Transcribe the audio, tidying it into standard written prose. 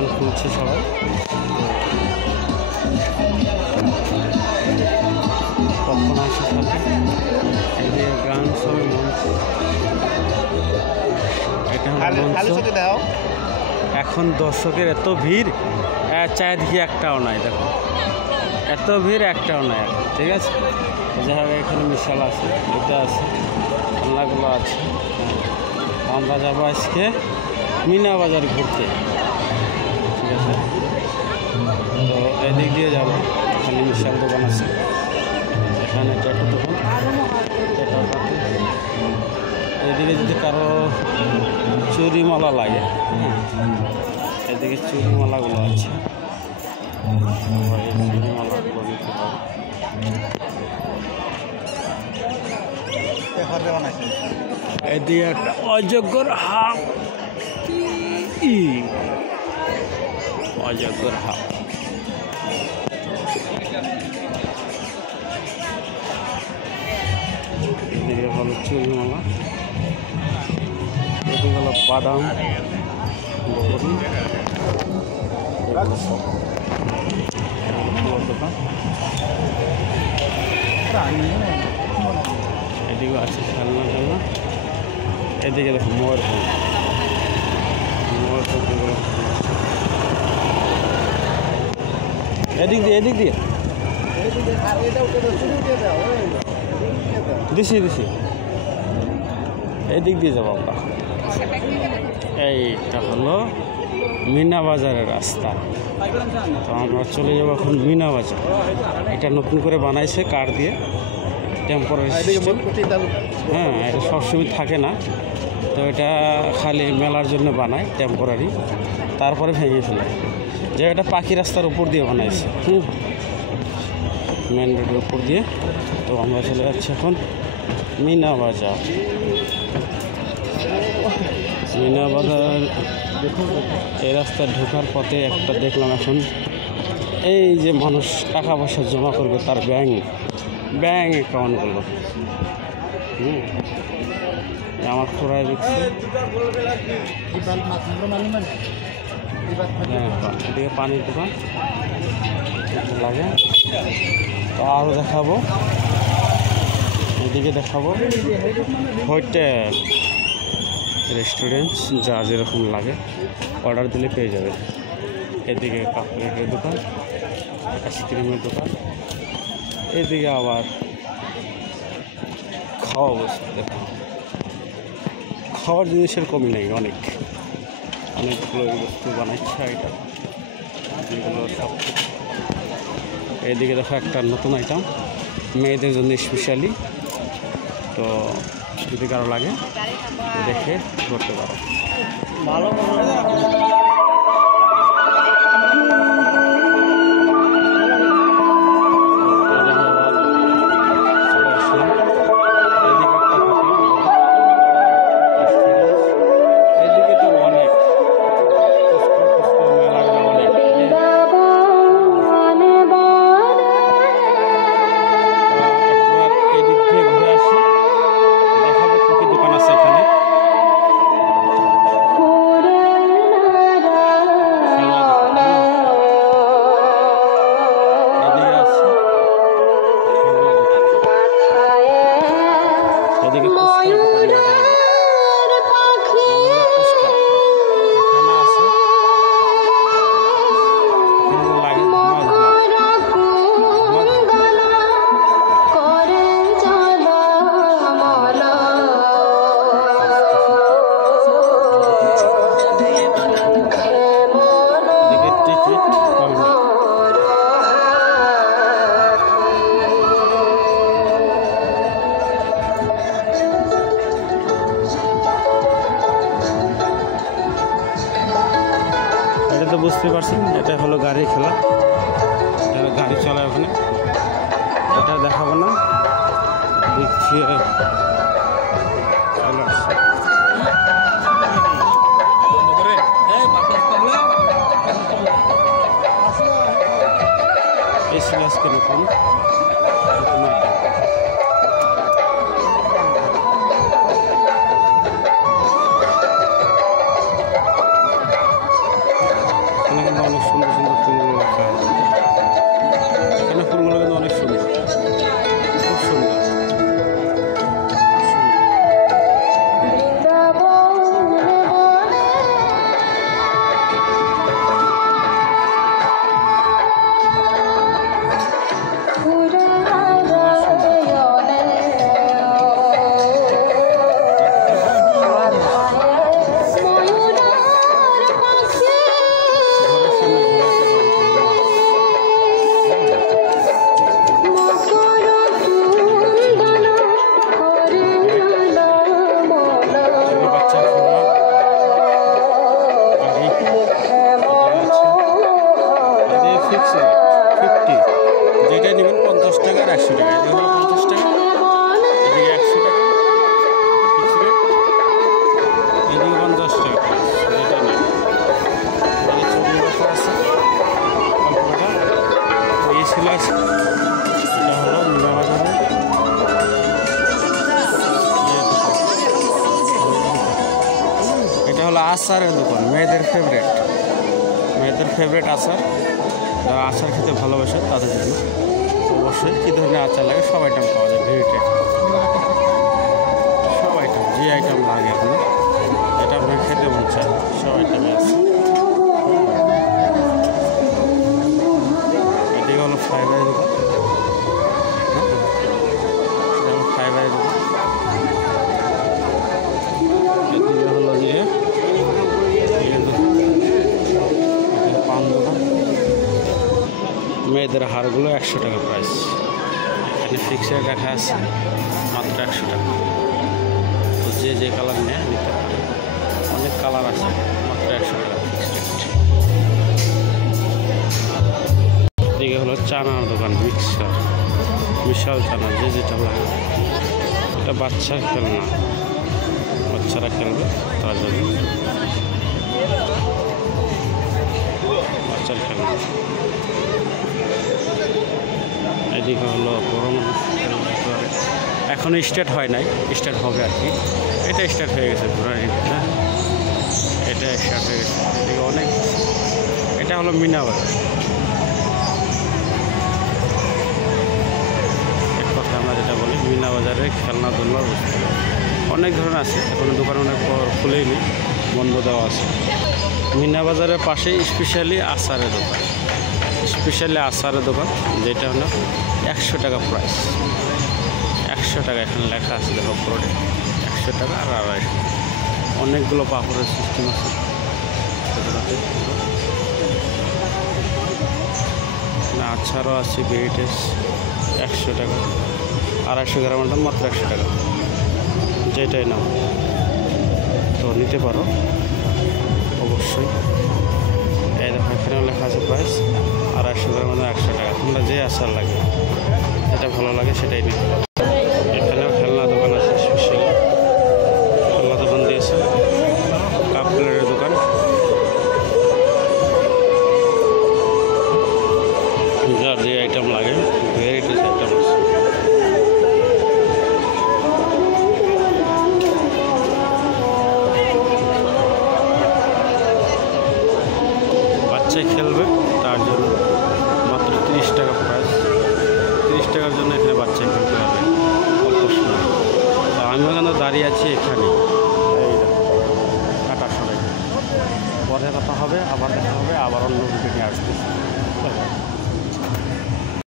দোকান খুলছে সবাই। কখন আসে সাথে এদিকে গান সবাই মঞ্চ, এটা হলো মঞ্চ। এখন দর্শকের এত ভিড়, চারিদিকে একটাও নাই, দেখো এত ভিড় একটাও নাই এখন, ঠিক আছে। যাই হোক এখানে বিশাল আছে, এটা আছে, খেলনাগুলো আছে। আমরা যাবো আজকে মিনা বাজার ঘুরতে, ঠিক আছে। তো এদিক দিয়ে যাবো, এখানে বিশাল দোকান আছে, এখানে ট্যাটু দোকান, এদিকে যদি কারো চুরিমালা লাগে, এদিকে চুরিমালাগুলো আছে, চুরিমালাগুলো নিতে হবে। এদিকে একটা অজগর হাপ, অজগর হাপ। এদিকে হলো চুরিমালা, এদিকে হলো বাদাম, বগরি, দোকান। এদিকে আছে খেলনা টেলনা, এদিকে দেখো ময়ূরভঞ্জ, এদিক দিয়ে দিছি এদিক দিয়ে যাবো আমরা। এইটা হলো মিনা বাজারের রাস্তা, তো আমরা চলে যাবো এখন মিনা বাজার। এটা নতুন করে বানাইছে কাঠ দিয়ে, টেম্পোরারি সিস্টেম। হ্যাঁ, এটা সবসময় থাকে না, তো এটা খালি মেলার জন্য বানায় টেম্পোরারি, তারপরে ভেঙে ফেলে। যে এটা পাখি রাস্তার উপর দিয়ে বানাইছে, মেন রোডের উপর দিয়ে। তো আমরা চলে যাচ্ছি এখন মিনা বাজার। মিনা বাজার এই রাস্তায় ঢোকার পথে একটা দেখলাম এখন, এই যে মানুষ টাকা পয়সা জমা করবে তার ব্যাংক অ্যাকাউন্টগুলো, আমার খোরায় দেখছি। এদিকে পানির দোকান লাগে, তো আরও দেখাবো, এদিকে দেখাবো হোটেল রেস্টুরেন্ট, যা যেরকম লাগে অর্ডার দিলে পেয়ে যাবে। এদিকে কাপড়ের দোকান, আইসক্রিমের দোকান, এদিকে আবার খাওয়া বস্তু, দেখো খাওয়ার জিনিসের কমি নেই, অনেকগুলো বস্তু বানাচ্ছে এটা, যেগুলো সব। এদিকে দেখো একটা নতুন আইটেম মেয়েদের জন্য স্পেশালি, তো যদি কারো লাগে দেখে করতে পারো। ভালো বুঝতে পারছেন, এটা হলো গাড়ি খেলা, এটা গাড়ি চলায় ওখানে, এটা দেখাবো না, দেখছি চলে আসছে। এই ছিল আজকে নতুন হলো আচারের দোকান, মেয়েদের ফেভারিট আচার। যারা আচার খেতে ভালোবাসে তাদের জন্য অবশ্যই কী ধরনের আচার লাগে সব আইটেম পাওয়া যায়। ভিড়টে সব আইটেম, যে আইটেম লাগে আপনি, এটা আপনি খেতে মন চায় সব আইটেমে আছে। এদিকে হলো ফাইবারের দোকান, ফাইবারের দোকান। এদিকে হলো গিয়ে পান দোকান। মেয়েদের হারগুলো 100 টাকা প্রাইস। এখানে ফিক্সড রাখা আছে মাত্র 100 টাকা। তো যে কালার নেয় নিতে পারে, অনেক কালার আছে, মাত্র 100 টাকা ফিক্সড রেট। এদিকে হলো চানার দোকান, মিক্সার, বিশাল চানা, যে যেটা লাগে। এটা বাচ্চার খেলনা, বাচ্চারা খেলবে তার জন্য বাচ্চার খেলনা। এদিকে হলো বড় মানুষ, এখনো স্টার্ট হয় নাই, স্টার্ট হবে আর কি। এটা স্টার্ট হয়ে গেছে ঘোরার, এটা স্টার্ট হয়ে গেছে। এদিকে অনেক, এটা হলো মিনা বাজার। এক কথা আমরা যেটা বলি, মিনা বাজারে খেলনা দোলনার বস্তু অনেক ধরনের আছে। এখনো দোকান অনেক খুলেইনি, বন্ধ দেওয়া আছে। মিনা বাজারের পাশে স্পেশালি আচারের দোকান, যেটা হলো 100 টাকা প্রাইস। 100 টাকা এখানে লেখা আছে, দেখো বোর্ডে 100 টাকা আর 250। অনেকগুলো পাপড়ের সিস্টেম আছে। আচারও আছে, ভেরিটেস 100 টাকা, 250 গ্রামের দাম মাত্র 100 টাকা। যেটাই নাও তো নিতে পারো অবশ্যই। এই দেখো এখানেও লেখা আছে প্রাইস 250 গ্রামের দাম 100 টাকা। তোমরা যে আচার লাগে, যেটা ভালো লাগে সেটাই নিতে পারো। এখানেও খেলনা দোকান আছে, স্পেশালি খেলনা দোকান দিয়েছে। কাপ প্লেটের দোকান, যার যে আইটেম লাগে, ভেরাইটিস আইটেম আছে। বাচ্চাই খেলবে তার জন্য মাত্র 30 টাকা প্রাইস। 30 টাকার জন্য এখানে বাচ্চা খেলতে হবে অল্প সময়। তো আমিও কেন দাঁড়িয়ে আছি এখানে, এই কাটার সময় পরে কথা হবে, আবার দেখা হবে, আবার অন্য ভিডিও নিয়ে আসবে।